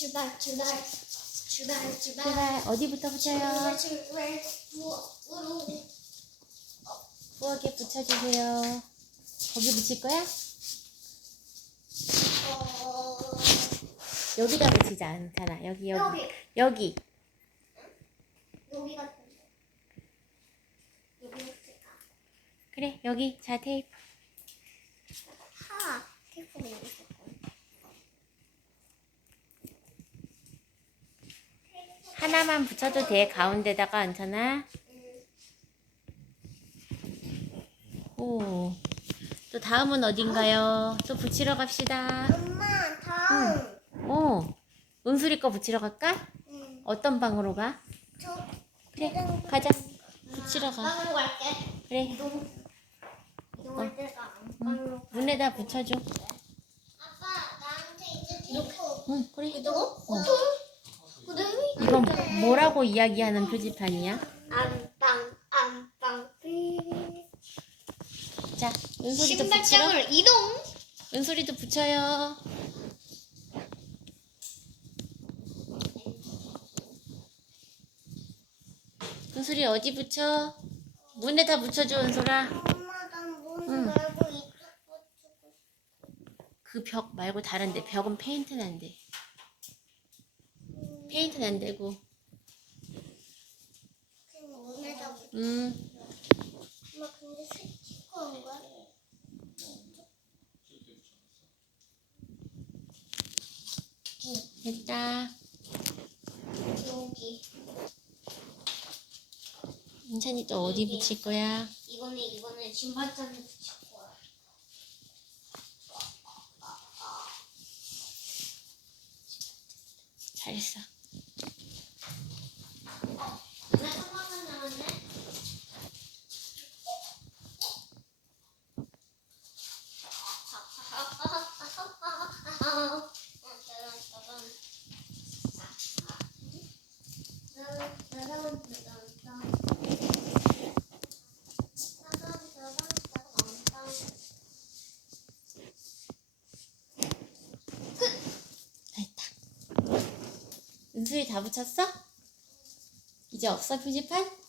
출발 출발 출발 출발 제발 어디부터 붙여요? 출발 출발 부엌으로 부엌에 붙여주세요. 거기 붙일 거야? 어 여기다 붙이지 않잖아. 여기 여기 여기 여기. 여기 같은데 여기 있을까 그래 여기 자 테이프. 하 테이프가 여기 있었고 하나만 붙여도 돼. 가운데다가 은찬아. 오. 또 다음은 어딘가요? 또 붙이러 갑시다. 엄마 다음 오. 은수리 거 붙이러 갈까? 응. 어떤 방으로 가? 저 그래 가자. 붙이러 가. 방으로 갈게 그래. 이동할 때가 안 방으로 문에다 붙여줘. 아빠 나한테 이제 테이프 응 그래. 이거? 이건 뭐라고 이야기하는 표지판이야? 안방 안방 자, 은솔이도 붙이러. 신발장을 이동 은솔이도 붙여요. 은솔이 어디 붙여? 문에다 붙여줘, 은솔아. 엄마 난문 응. 말고 이쪽 붙이고 그 벽 말고 다른데. 벽은 페인트는 안 돼. 페인트는 안 되고. 그냥 문에다 붙 음, 엄마 근데 스티커인 거야? 됐다. 여기 인찬이 또 어디 붙일 거야? 이거는 이거는 신발장에 붙일 거야 잘했어. 왜 한번만 남았네? 됐다. 은솔이 다 붙였어? 이제 없어, 표지판?